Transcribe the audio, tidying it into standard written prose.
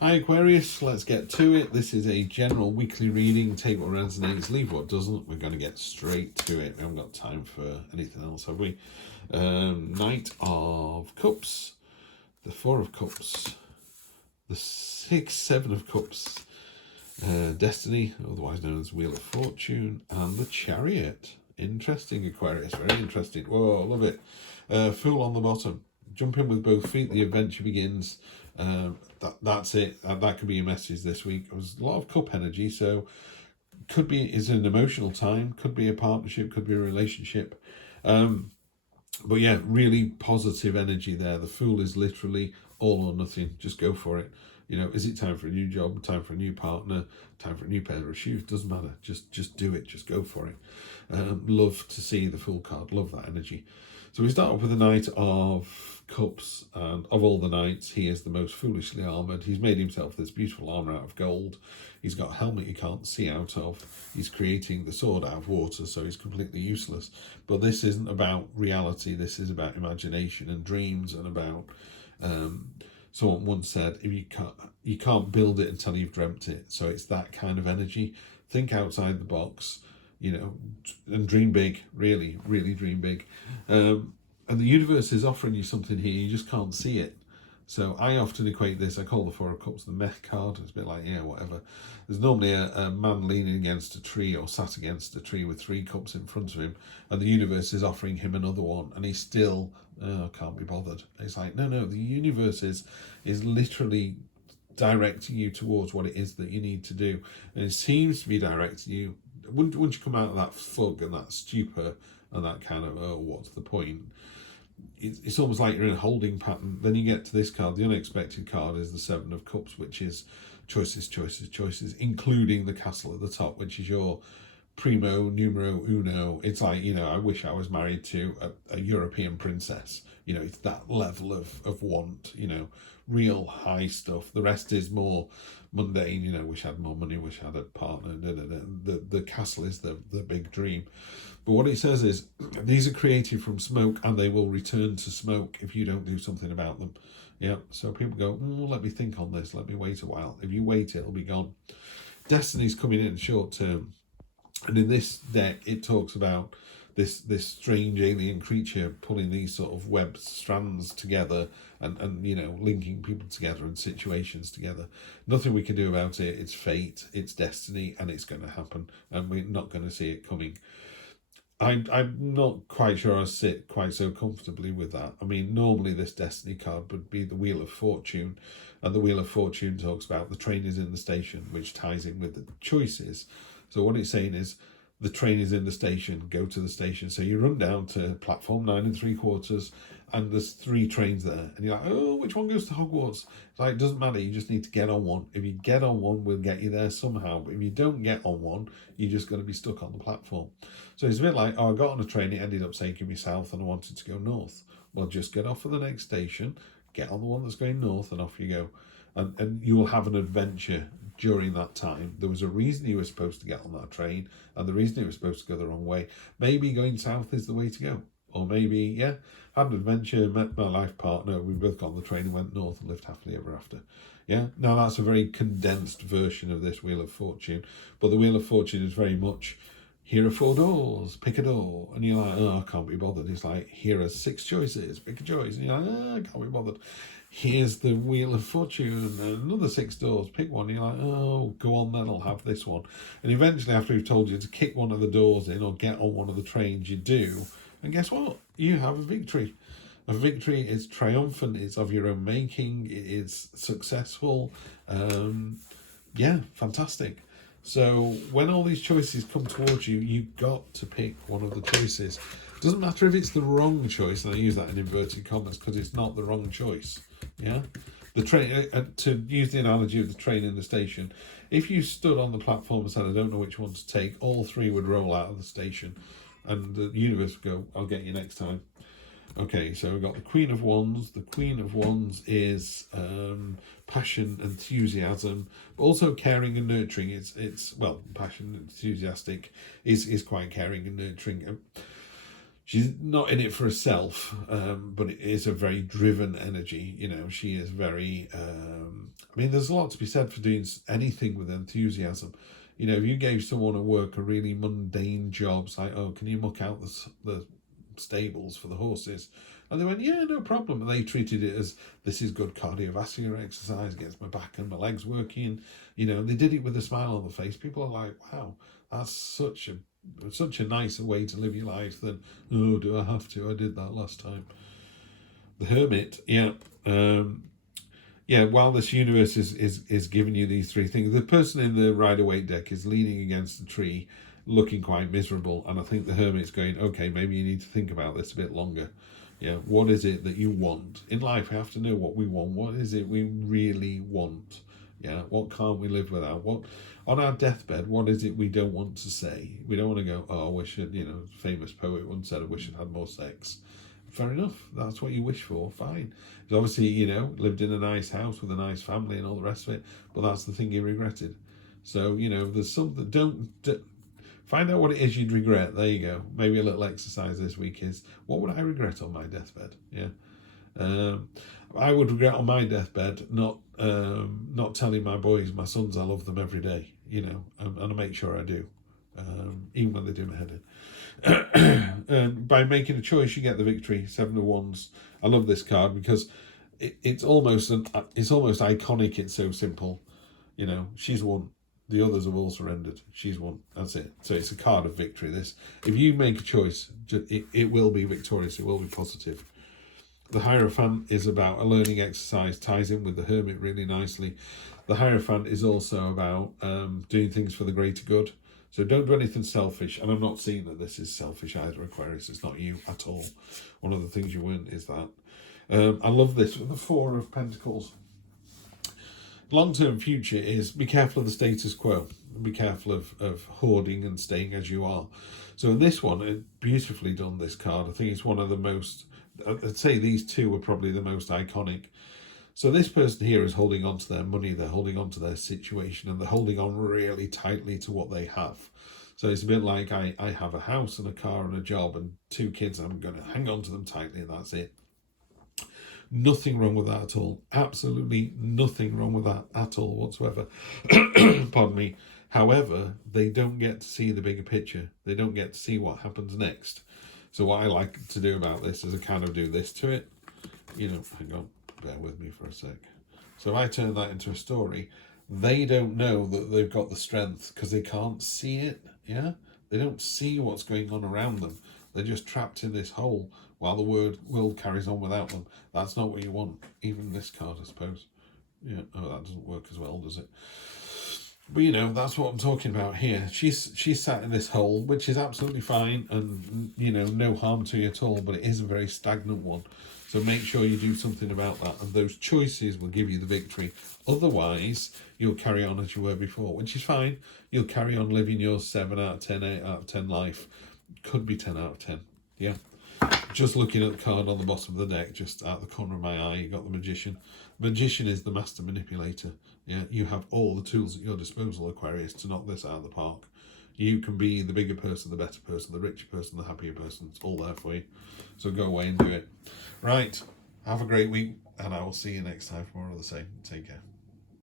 Hi Aquarius, let's get to it. This is a general weekly reading. Take what resonates, leave what doesn't. We're going to get straight to it. We haven't got time for anything else, have we? Knight of Cups, the Four of Cups, the Seven of Cups, Destiny, otherwise known as Wheel of Fortune, and the Chariot. Interesting, Aquarius, very interesting. Whoa, love it. Fool on the bottom. Jump in with both feet, the adventure begins. That's it. That could be your message this week. There's a lot of cup energy, so could be is an emotional time, could be a partnership, could be a relationship. But yeah, really positive energy there. The Fool is literally all or nothing. Just go for it. You know, is it time for a new job, time for a new partner, time for a new pair of shoes? Doesn't matter. Just do it. Just go for it. Love to see the Fool card. Love that energy. So we start off with the Knight of Cups, and of all the knights, he is the most foolishly armoured. He's made himself this beautiful armour out of gold. He's got a helmet you can't see out of. He's creating the sword out of water, so he's completely useless. But this isn't about reality. This is about imagination and dreams, and about someone once said, if you can't build it until you've dreamt it. So it's that kind of energy. Think outside the box, you know, and dream big. Really, really dream big. And the universe is offering you something here, you just can't see it. So I often equate this, I call the Four of Cups the mech card. It's a bit like, yeah, whatever. There's normally a man leaning against a tree or sat against a tree with 3 cups in front of him, and the universe is offering him another one, and he's still, can't be bothered. It's like, no, the universe is literally directing you towards what it is that you need to do. And it seems to be directing you, once you come out of that fog and that stupor and that kind of, oh, what's the point? It's almost like you're in a holding pattern. Then you get to this card. The unexpected card is the Seven of Cups, which is choices, including the castle at the top, which is your primo numero uno. It's like, you know, I wish I was married to a European princess. You know, it's that level of want, you know, real high stuff. The rest is more mundane, you know, wish I had more money, wish I had a partner. The castle is the big dream. But what it says is, these are created from smoke and they will return to smoke if you don't do something about them. Yeah, so people go, let me think on this, let me wait a while. If you wait, it'll be gone. Destiny's coming in short term. And in this deck, it talks about this strange alien creature pulling these sort of web strands together and you know, linking people together and situations together. Nothing we can do about it. It's fate, it's destiny, and it's going to happen, and we're not going to see it coming. I'm not quite sure I sit quite so comfortably with that. I mean, normally this destiny card would be the Wheel of Fortune, and the Wheel of Fortune talks about the train is in the station, which ties in with the choices. So what it's saying is, the train is in the station, go to the station. So you run down to platform 9 3/4, and there's 3 trains there. And you're like, oh, which one goes to Hogwarts? It's like, it doesn't matter, you just need to get on one. If you get on one, we'll get you there somehow. But if you don't get on one, you're just going to be stuck on the platform. So it's a bit like, oh, I got on a train, it ended up taking me south and I wanted to go north. Well, just get off at the next station, get on the one that's going north, and off you go. And you will have an adventure during that time. There was a reason you were supposed to get on that train, and the reason you were supposed to go the wrong way. Maybe going south is the way to go. Or maybe, yeah, had an adventure, met my life partner, we both got on the train and went north and lived happily ever after. Yeah, now that's a very condensed version of this Wheel of Fortune. But the Wheel of Fortune is very much, here are 4 doors, pick a door. And you're like, oh, I can't be bothered. It's like, here are 6 choices, pick a choice. And you're like, oh, I can't be bothered. Here's the Wheel of Fortune, another 6 doors, pick one. You're like, oh, go on then, I'll have this one. And eventually, after we've told you to kick one of the doors in or get on one of the trains, you do. And guess what? You have a victory. A victory is triumphant, it's of your own making, it is successful. Yeah, fantastic. So when all these choices come towards you, you've got to pick one of the choices. It doesn't matter if it's the wrong choice, and I use that in inverted commas because it's not the wrong choice. Yeah, the train. To use the analogy of the train in the station, if you stood on the platform and said, "I don't know which one to take," all 3 would roll out of the station, and the universe would go, "I'll get you next time." Okay, so we've got the Queen of Wands. The Queen of Wands is passion, enthusiasm, but also caring and nurturing. It's well, passion, enthusiastic is quite caring and nurturing. She's not in it for herself, but it is a very driven energy. You know, she is very I mean, there's a lot to be said for doing anything with enthusiasm. You know, if you gave someone at work a really mundane job, it's like, oh, can you muck out the stables for the horses? And they went, yeah, no problem. And they treated it as, this is good cardiovascular exercise, gets my back and my legs working. You know, they did it with a smile on the face. People are like, wow, that's such a nicer way to live your life than, oh, do I have to? I did that last time. The Hermit, yeah. Yeah, while this universe is giving you these three things, the person in the Rider-Waite deck is leaning against the tree, looking quite miserable. And I think the Hermit's going, okay, maybe you need to think about this a bit longer. Yeah, what is it that you want? In life, we have to know what we want. What is it we really want? Yeah, what can't we live without? What, on our deathbed, what is it we don't want to say? We don't want to go, oh, I wish I'd, you know, famous poet once said, I wish I'd had more sex. Fair enough. That's what you wish for. Fine. He's obviously, you know, lived in a nice house with a nice family and all the rest of it, but that's the thing he regretted. So, you know, there's something, don't find out what it is you'd regret. There you go. Maybe a little exercise this week is, what would I regret on my deathbed? Yeah. I would regret on my deathbed not telling my boys, my sons, I love them every day, you know, and I make sure I do, even when they do my head in. And by making a choice, you get the victory. 7 of Wands. I love this card because it's almost iconic. It's so simple. You know, she's won. The others have all surrendered. She's won. That's it. So it's a card of victory. This, if you make a choice, it will be victorious. It will be positive. The Hierophant is about a learning exercise. Ties in with the Hermit really nicely. The Hierophant is also about doing things for the greater good. So don't do anything selfish. And I'm not seeing that this is selfish either, Aquarius. It's not you at all. One of the things you weren't is that. I love this with the 4 of Pentacles. Long-term future is be careful of the status quo. Be careful of hoarding and staying as you are. So in this one, beautifully done, this card. I think it's one of the most, I'd say these two are probably the most iconic. So this person here is holding on to their money, they're holding on to their situation, and they're holding on really tightly to what they have. So it's a bit like I have a house and a car and a job and 2 kids, and I'm going to hang on to them tightly, and that's it. Nothing wrong with that at all. Absolutely nothing wrong with that at all whatsoever. Pardon me. However, they don't get to see the bigger picture. They don't get to see what happens next. So what I like to do about this is I kind of do this to it. You know, hang on. Bear with me for a sec. So if I turn that into a story, they don't know that they've got the strength because they can't see it. Yeah, they don't see what's going on around them. They're just trapped in this hole while the world carries on without them. That's not what you want. Even this card, I suppose. Yeah, oh, that doesn't work as well, does it? But you know, that's what I'm talking about here. She's sat in this hole, which is absolutely fine, and you know, no harm to you at all. But it is a very stagnant one. So make sure you do something about that, and those choices will give you the victory. Otherwise, you'll carry on as you were before, which is fine. You'll carry on living your 7 out of 10, 8 out of 10 life. Could be 10 out of 10. Yeah. Just looking at the card on the bottom of the deck, just out the corner of my eye, you got the Magician. Magician is the master manipulator. Yeah, you have all the tools at your disposal, Aquarius, to knock this out of the park. You can be the bigger person, the better person, the richer person, the happier person. It's all there for you. So go away and do it. Right. Have a great week, and I will see you next time for more of the same. Take care.